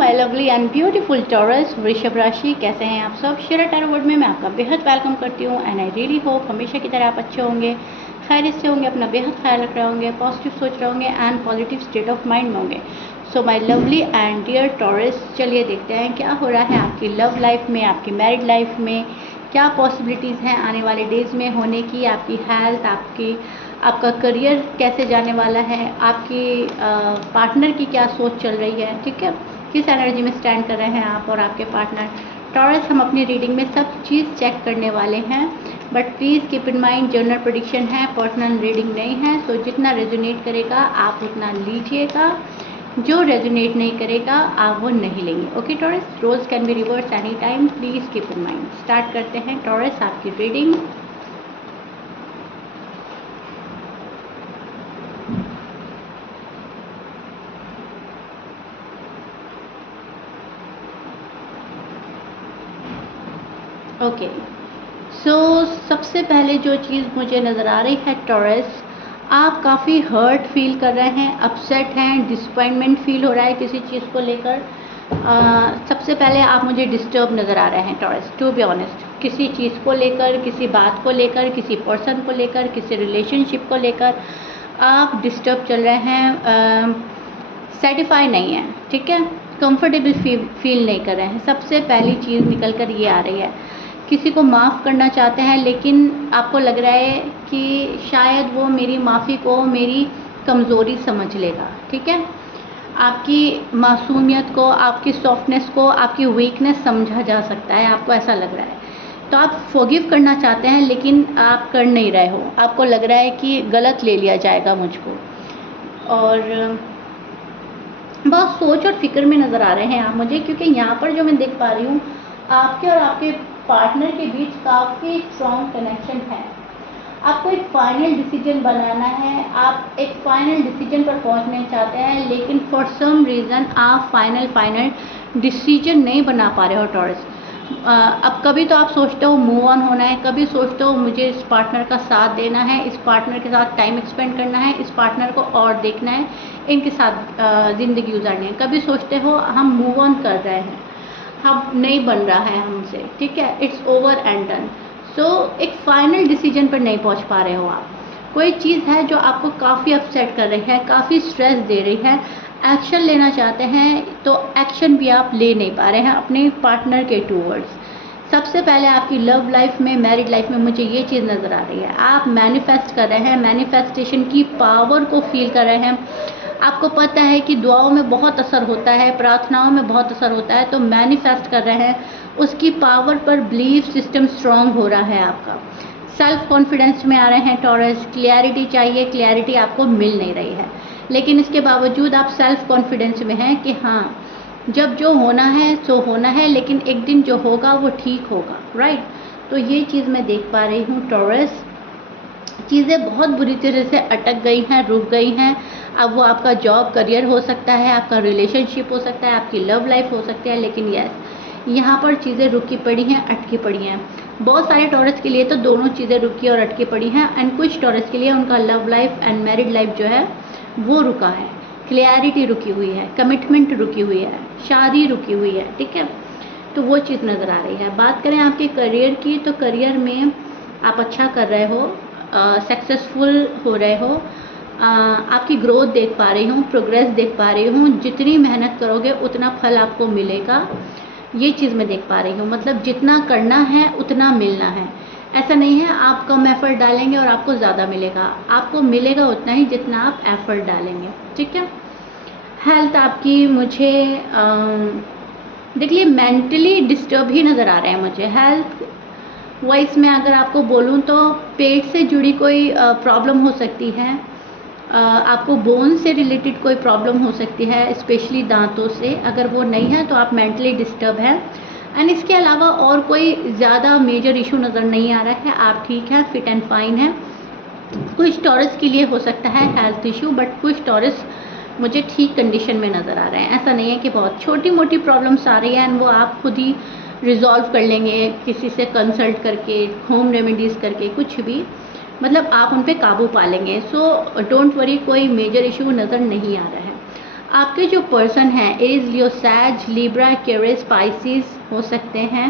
My lovely and beautiful taurus वृषभ राशि, कैसे हैं आप सब। शेरा टैरो वर्ल्ड में मैं आपका बेहद वेलकम करती हूँ एंड आई रियली होप हमेशा की तरह आप अच्छे होंगे, खैरियत से होंगे, अपना बेहद ख्याल रख रहे होंगे, पॉजिटिव सोच रहे होंगे and positive state of mind में होंगे। So my lovely and dear Taurus, चलिए देखते हैं क्या हो रहा है आपकी लव लाइफ में, आपकी मैरिड लाइफ में, क्या पॉसिबिलिटीज़ हैं आने वाले डेज़ में होने की, आपकी हेल्थ, आपका करियर कैसे जाने वाला है, आपकी पार्टनर की क्या सोच चल रही है, ठीक है, किस एनर्जी में स्टैंड कर रहे हैं आप और आपके पार्टनर। टॉरस, हम अपनी रीडिंग में सब चीज़ चेक करने वाले हैं, but please keep in mind general prediction है, पर्सनल रीडिंग नहीं है। सो जितना रेजोनेट करेगा आप उतना लीजिएगा, जो रेजोनेट नहीं करेगा आप वो नहीं लेंगे। Okay Taurus, roles can be reverse any time, please keep in mind. Start करते हैं टॉरस आपकी रीडिंग। ओके सो सबसे पहले जो चीज़ मुझे नज़र आ रही है टॉरस, आप काफ़ी हर्ट फील कर रहे हैं, अपसेट हैं, डिसअपॉइंटमेंट फील हो रहा है किसी चीज़ को लेकर। सबसे पहले आप मुझे डिस्टर्ब नज़र आ रहे हैं टॉरस, टू बी ऑनेस्ट, किसी चीज़ को लेकर, किसी बात को लेकर, किसी पर्सन को लेकर, किसी रिलेशनशिप को लेकर आप डिस्टर्ब चल रहे हैं, सेटिस्फाई नहीं है, ठीक है, कंफर्टेबल फील नहीं कर रहे हैं। सबसे पहली चीज़ निकल कर ये आ रही है, किसी को माफ़ करना चाहते हैं लेकिन आपको लग रहा है कि शायद वो मेरी माफ़ी को मेरी कमज़ोरी समझ लेगा, ठीक है, आपकी मासूमियत को, आपकी सॉफ्टनेस को, आपकी वीकनेस समझा जा सकता है, आपको ऐसा लग रहा है। तो आप फॉरगिव करना चाहते हैं लेकिन आप कर नहीं रहे हो, आपको लग रहा है कि गलत ले लिया जाएगा मुझको, और बहुत सोच और फिक्र में नज़र आ रहे हैं आप मुझे, क्योंकि यहाँ पर जो मैं देख पा रही हूँ आपके और आपके पार्टनर के बीच काफ़ी स्ट्रॉन्ग कनेक्शन है। आपको एक फाइनल डिसीजन बनाना है, आप एक फाइनल डिसीजन पर पहुंचना चाहते हैं, लेकिन फॉर सम रीज़न आप फाइनल डिसीजन नहीं बना पा रहे हो टॉरस। अब कभी तो आप सोचते हो मूव ऑन होना है, कभी सोचते हो मुझे इस पार्टनर का साथ देना है, इस पार्टनर के साथ टाइम स्पेंड करना है, इस पार्टनर को और देखना है, इनके साथ ज़िंदगी गुजारनी है। कभी सोचते हो हम मूव ऑन कर रहे हैं, हम नहीं बन रहा है हमसे, ठीक है, इट्स ओवर एंड डन। सो एक फाइनल डिसीजन पर नहीं पहुंच पा रहे हो आप। कोई चीज़ है जो आपको काफ़ी अपसेट कर रही है, काफ़ी स्ट्रेस दे रही है, एक्शन लेना चाहते हैं तो एक्शन भी आप ले नहीं पा रहे हैं अपने पार्टनर के टूवर्ड्स। सबसे पहले आपकी लव लाइफ में, मैरिड लाइफ में मुझे ये चीज़ नज़र आ रही है, आप मैनिफेस्ट कर रहे हैं, मैनिफेस्टेशन की पावर को फील कर रहे हैं। आपको पता है कि दुआओं में बहुत असर होता है, प्रार्थनाओं में बहुत असर होता है, तो मैनिफेस्ट कर रहे हैं, उसकी पावर पर बिलीफ सिस्टम स्ट्रांग हो रहा है आपका। सेल्फ कॉन्फिडेंस में आ रहे हैं टॉरस, क्लैरिटी चाहिए, क्लैरिटी आपको मिल नहीं रही है, लेकिन इसके बावजूद आप सेल्फ कॉन्फिडेंस में हैं कि हाँ जब जो होना है सो होना है, लेकिन एक दिन जो होगा वो ठीक होगा, राइट। तो ये चीज़ मैं देख पा रही हूँ टॉरस, चीज़ें बहुत बुरी तरह से अटक गई हैं, रुक गई हैं। अब वो आपका जॉब करियर हो सकता है, आपका रिलेशनशिप हो सकता है, आपकी लव लाइफ हो सकती है, लेकिन यस यहाँ पर चीज़ें रुकी पड़ी हैं, अटकी पड़ी हैं। बहुत सारे टॉरस के लिए तो दोनों चीज़ें रुकी और अटकी पड़ी हैं, एंड कुछ टॉरस के लिए उनका love life and married life जो है वो रुका है, क्लैरिटी रुकी हुई है, कमिटमेंट रुकी हुई है, शादी रुकी हुई है, ठीक है। तो वो चीज़ नज़र आ रही है। बात करें आपके करियर की, तो करियर में आप अच्छा कर रहे हो, सक्सेसफुल हो रहे हो, आपकी ग्रोथ देख पा रही हूँ, प्रोग्रेस देख पा रही हूँ, जितनी मेहनत करोगे उतना फल आपको मिलेगा, ये चीज़ मैं देख पा रही हूँ। मतलब जितना करना है उतना मिलना है, ऐसा नहीं है आप कम एफर्ट डालेंगे और आपको ज़्यादा मिलेगा, आपको मिलेगा उतना ही जितना आप एफर्ट डालेंगे, ठीक है। हेल्थ आपकी मुझे देखिए मेंटली डिस्टर्ब ही नज़र आ रहे हैं मुझे। हेल्थ वाइज में अगर आपको बोलूँ तो पेट से जुड़ी कोई प्रॉब्लम हो सकती है, आपको बोन से रिलेटेड कोई प्रॉब्लम हो सकती है, स्पेशली दांतों से। अगर वो नहीं है तो आप मेंटली डिस्टर्ब हैं, एंड इसके अलावा और कोई ज़्यादा मेजर इशू नज़र नहीं आ रहा है, आप ठीक हैं, फिट एंड फाइन हैं। कुछ टॉरस के लिए हो सकता है हेल्थ इशू, बट कुछ टॉरस मुझे ठीक कंडीशन में नज़र आ रहे हैं। ऐसा नहीं है कि बहुत छोटी मोटी प्रॉब्लम्स आ रही हैं एंड वो आप खुद ही रिजॉल्व कर लेंगे किसी से कंसल्ट करके, होम रेमेडीज़ करके, कुछ भी, मतलब आप उन पे काबू पा लेंगे। सो डोंट वरी, कोई मेजर इशू नज़र नहीं आ रहा है। आपके जो पर्सन हैं एरीज, लियो, सैज, लिब्रा, एक्वेरियस, स्पाइसिस हो सकते हैं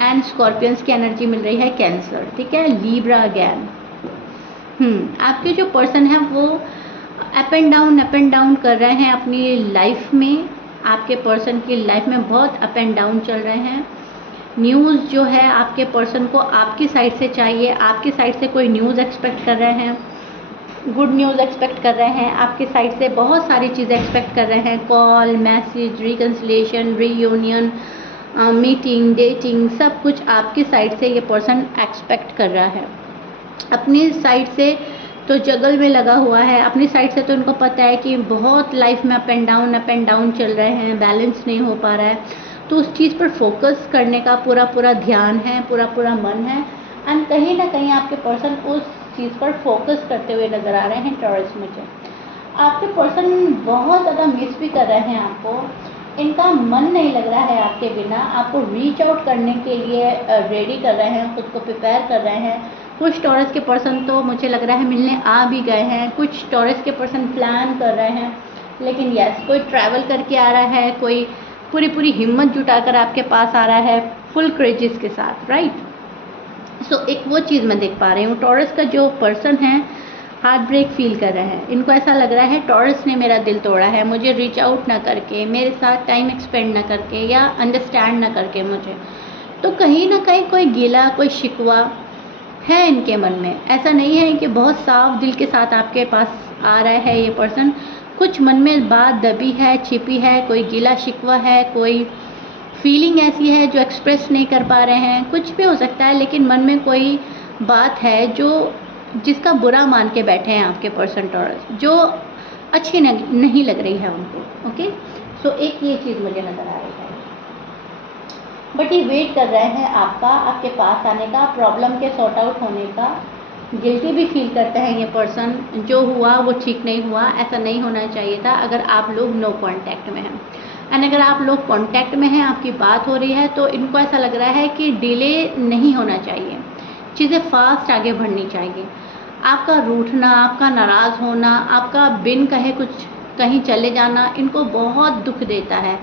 एंड स्कॉर्पियंस की एनर्जी मिल रही है, कैंसर, ठीक है, लिब्रा अगैन। आपके जो पर्सन है वो अप एंड डाउन कर रहे हैं अपनी लाइफ में। आपके पर्सन की लाइफ में बहुत अप एंड डाउन चल रहे हैं। न्यूज़ जो है आपके पर्सन को आपकी साइड से चाहिए, आपकी साइड से कोई न्यूज़ एक्सपेक्ट कर रहे हैं, गुड न्यूज़ एक्सपेक्ट कर रहे हैं, आपकी साइड से बहुत सारी चीज़ें एक्सपेक्ट कर रहे हैं, call, message, reconciliation, reunion, meeting, dating, सब कुछ आपकी साइड से ये पर्सन एक्सपेक्ट कर रहा है। अपनी साइड से तो जगल में लगा हुआ है, अपनी साइड से तो इनको पता है कि बहुत लाइफ में अप एंड डाउन चल रहे हैं, बैलेंस नहीं हो पा रहा है, तो उस चीज़ पर फोकस करने का पूरा ध्यान है, पूरा मन है। एंड कहीं ना कहीं आपके पर्सन उस चीज़ पर फोकस करते हुए नज़र आ रहे हैं टॉरस मुझे। आपके पर्सन बहुत ज़्यादा मिस भी कर रहे हैं आपको, इनका मन नहीं लग रहा है आपके बिना, आपको रीच आउट करने के लिए रेडी कर रहे हैं, खुद को प्रिपेयर कर रहे हैं। कुछ टॉरस के पर्सन तो मुझे लग रहा है मिलने आ भी गए हैं, कुछ टॉरस के पर्सन प्लान कर रहे हैं, लेकिन यस कोई ट्रैवल करके आ रहा है, कोई पूरी हिम्मत जुटाकर आपके पास आ रहा है फुल क्रेजेस के साथ, राइट। सो एक वो चीज़ मैं देख पा रही हूँ, टॉरस का जो पर्सन है हार्ट ब्रेक फील कर रहा है। इनको ऐसा लग रहा है टॉरस ने मेरा दिल तोड़ा है, मुझे रीच आउट ना करके, मेरे साथ टाइम एक्सपेंड ना करके या अंडरस्टैंड ना करके मुझे। तो कहीं ना कहीं कोई गिला, कोई शिकवा है इनके मन में। ऐसा नहीं है कि बहुत साफ दिल के साथ आपके पास आ रहा है ये पर्सन, कुछ मन में बात दबी है, छिपी है, कोई गिला शिकवा है, कोई फीलिंग ऐसी है जो एक्सप्रेस नहीं कर पा रहे हैं, कुछ भी हो सकता है, लेकिन मन में कोई बात है जो जिसका बुरा मान के बैठे हैं आपके पर्सन टॉरस, जो अच्छी नहीं लग रही है उनको। ओके, सो एक ये चीज़ मुझे नज़र आ रही है, बट ये वेट कर रहे हैं आपके पास आने का, प्रॉब्लम के सॉर्ट आउट होने का। गिल्टी भी फील करते हैं ये पर्सन, जो हुआ वो ठीक नहीं हुआ, ऐसा नहीं होना चाहिए था अगर आप लोग नो कांटेक्ट में हैं। एंड अगर आप लोग कांटेक्ट में हैं, आपकी बात हो रही है, तो इनको ऐसा लग रहा है कि डिले नहीं होना चाहिए, चीज़ें फास्ट आगे बढ़नी चाहिए। आपका रूठना, आपका नाराज़ होना, आपका बिन कहे कुछ कहीं चले जाना इनको बहुत दुख देता है।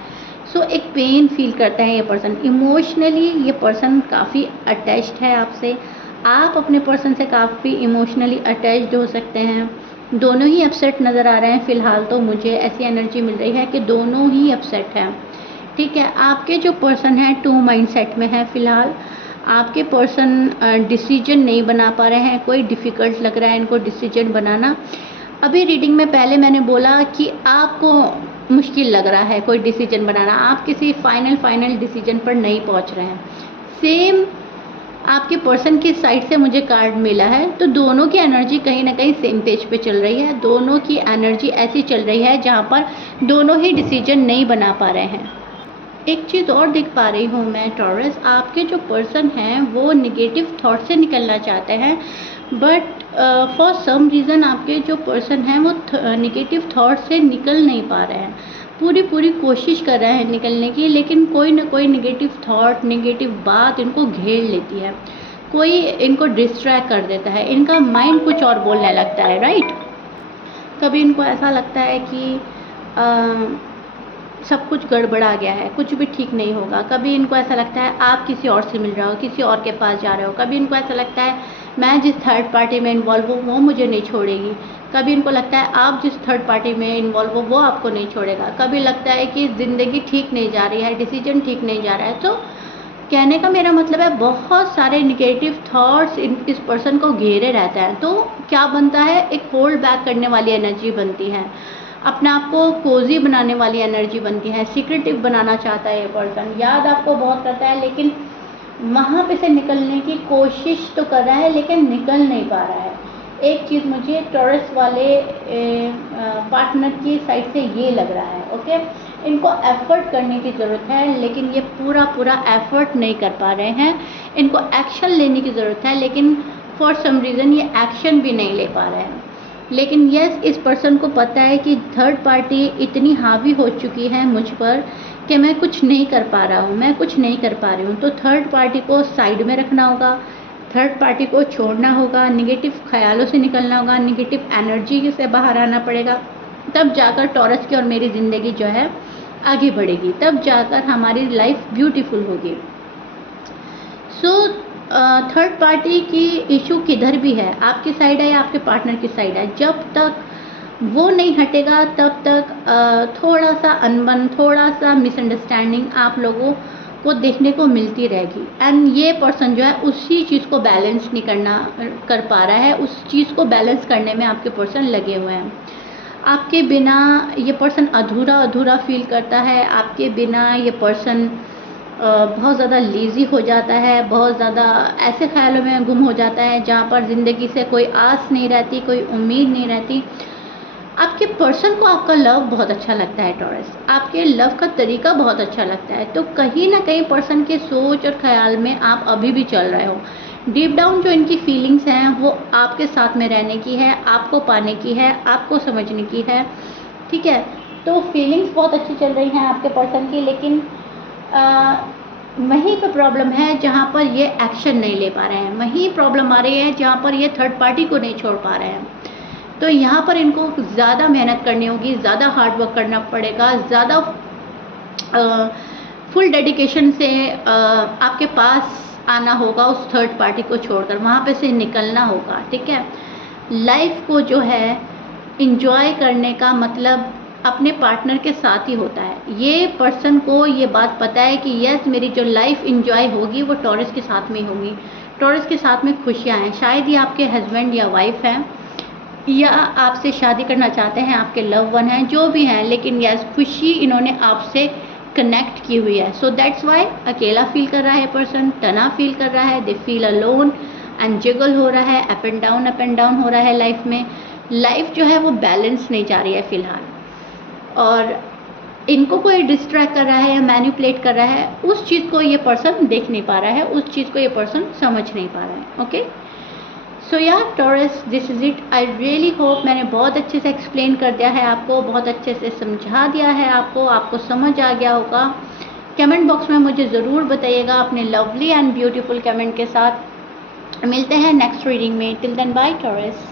सो एक पेन फील करता है ये पर्सन। इमोशनली ये पर्सन काफ़ी अटैच्ड है आपसे, आप अपने पर्सन से काफ़ी इमोशनली अटैच्ड हो सकते हैं। दोनों ही अपसेट नज़र आ रहे हैं फ़िलहाल, तो मुझे ऐसी एनर्जी मिल रही है कि दोनों ही अपसेट हैं, ठीक है। आपके जो पर्सन है टू माइंड सेट में है फ़िलहाल। आपके पर्सन डिसीजन नहीं बना पा रहे हैं, कोई डिफ़िकल्ट लग रहा है इनको डिसीजन बनाना। अभी रीडिंग में पहले मैंने बोला कि आपको मुश्किल लग रहा है कोई डिसीजन बनाना, आप किसी फाइनल डिसीजन पर नहीं पहुंच रहे हैं। सेम आपके पर्सन की साइड से मुझे कार्ड मिला है, तो दोनों की एनर्जी कहीं ना कहीं सेम पेज पे चल रही है। दोनों की एनर्जी ऐसी चल रही है जहाँ पर दोनों ही डिसीजन नहीं बना पा रहे हैं। एक चीज़ और देख पा रही हूँ मैं टॉरस, आपके जो पर्सन हैं वो निगेटिव थॉट से निकलना चाहते हैं, बट फॉर सम रीज़न आपके जो पर्सन हैं वो निगेटिव थॉट से निकल नहीं पा रहे हैं। पूरी कोशिश कर रहे हैं निकलने की, लेकिन कोई ना कोई निगेटिव थॉट, निगेटिव बात इनको घेर लेती है, कोई इनको डिस्ट्रैक्ट कर देता है, इनका माइंड कुछ और बोलने लगता है, राइट। कभी इनको ऐसा लगता है कि सब कुछ गड़बड़ा गया है, कुछ भी ठीक नहीं होगा। कभी इनको ऐसा लगता है आप किसी और से मिल रहे हो, किसी और के पास जा रहे हो। कभी इनको ऐसा लगता है मैं जिस थर्ड पार्टी में इन्वॉल्व हूँ वो मुझे नहीं छोड़ेगी। कभी इनको लगता है आप जिस थर्ड पार्टी में इन्वॉल्व हो वो आपको नहीं छोड़ेगा। कभी लगता है कि ज़िंदगी ठीक नहीं जा रही है, डिसीजन ठीक नहीं जा रहा है। तो कहने का मेरा मतलब है बहुत सारे निगेटिव थॉट्स इस पर्सन को घेरे रहता है। तो क्या बनता है, एक होल्ड बैक करने वाली एनर्जी बनती है, अपने आप को कोजी बनाने वाली एनर्जी बनती है, सीक्रेटिव बनाना चाहता है ये पर्सन। याद आपको बहुत करता है, लेकिन वहाँ पे से निकलने की कोशिश तो कर रहा है, लेकिन निकल नहीं पा रहा है। एक चीज़ मुझे टॉरस वाले पार्टनर की साइड से ये लग रहा है, ओके। इनको एफर्ट करने की ज़रूरत है, लेकिन ये पूरा एफर्ट नहीं कर पा रहे हैं। इनको एक्शन लेने की ज़रूरत है, लेकिन फॉर सम रीज़न ये एक्शन भी नहीं ले पा रहे हैं। लेकिन यस, इस पर्सन को पता है कि थर्ड पार्टी इतनी हावी हो चुकी है मुझ पर कि मैं कुछ नहीं कर पा रहा हूँ, मैं कुछ नहीं कर पा रही हूँ। तो थर्ड पार्टी को साइड में रखना होगा, थर्ड पार्टी को छोड़ना होगा, निगेटिव ख्यालों से निकलना होगा, निगेटिव एनर्जी से बाहर आना पड़ेगा। तब जाकर टॉरस की और मेरी ज़िंदगी जो है आगे बढ़ेगी, तब जाकर हमारी लाइफ ब्यूटीफुल होगी। सो थर्ड पार्टी की इशू किधर भी है, आपकी साइड है या आपके पार्टनर की साइड है, जब तक वो नहीं हटेगा तब तक थोड़ा सा अनबन, थोड़ा सा मिसअंडरस्टैंडिंग आप लोगों को देखने को मिलती रहेगी। एंड ये पर्सन जो है उसी चीज़ को बैलेंस नहीं कर पा रहा है, उस चीज़ को बैलेंस करने में आपके पर्सन लगे हुए हैं। आपके बिना ये पर्सन अधूरा अधूरा फील करता है, आपके बिना ये पर्सन बहुत ज़्यादा लेज़ी हो जाता है, बहुत ज़्यादा ऐसे ख्यालों में गुम हो जाता है जहाँ पर ज़िंदगी से कोई आस नहीं रहती, कोई उम्मीद नहीं रहती। आपके पर्सन को आपका लव बहुत अच्छा लगता है टॉरस, आपके लव का तरीका बहुत अच्छा लगता है, तो कहीं ना कहीं पर्सन के सोच और ख्याल में आप अभी भी चल रहे हो। डीप डाउन जो इनकी फीलिंग्स हैं वो आपके साथ में रहने की है, आपको पाने की है, आपको समझने की है, ठीक है। तो फीलिंग्स बहुत अच्छी चल रही हैं आपके पर्सन की, लेकिन वहीं पर प्रॉब्लम है जहाँ पर ये एक्शन नहीं ले पा रहे हैं, वहीं प्रॉब्लम आ रही है जहाँ पर ये थर्ड पार्टी को नहीं छोड़ पा रहे हैं। तो यहाँ पर इनको ज़्यादा मेहनत करनी होगी, ज़्यादा हार्ड वर्क करना पड़ेगा, ज़्यादा फुल डेडिकेशन से आपके पास आना होगा, उस थर्ड पार्टी को छोड़कर वहाँ पे से निकलना होगा, ठीक है। लाइफ को जो है इंजॉय करने का मतलब अपने पार्टनर के साथ ही होता है। ये पर्सन को ये बात पता है कि यस, मेरी जो लाइफ इंजॉय होगी वो टॉरस के साथ में होगी, टॉरस के साथ में खुशियाँ हैं। शायद ये आपके हस्बैंड या वाइफ हैं, या आपसे शादी करना चाहते हैं, आपके लव वन हैं, जो भी हैं, लेकिन यस, खुशी इन्होंने आपसे कनेक्ट की हुई है। सो दैट्स वाई अकेला फील कर रहा है पर्सन, तना फील कर रहा है, they feel alone and jiggle हो रहा है, अप एंड डाउन हो रहा है लाइफ में। लाइफ जो है वो बैलेंस नहीं जा रही है फ़िलहाल, और इनको कोई डिस्ट्रैक्ट कर रहा है या मैनिपुलेट कर रहा है, उस चीज़ को ये पर्सन देख नहीं पा रहा है, उस चीज़ को ये पर्सन समझ नहीं पा रहा है। ओके, सो या taurus, this is it. I really hope मैंने बहुत अच्छे से एक्सप्लेन कर दिया है आपको, बहुत अच्छे से समझा दिया है आपको समझ आ गया होगा। कमेंट बॉक्स में मुझे ज़रूर बताइएगा अपने लवली एंड ब्यूटीफुल कमेंट के साथ। मिलते हैं नेक्स्ट रीडिंग में। Till then bye taurus.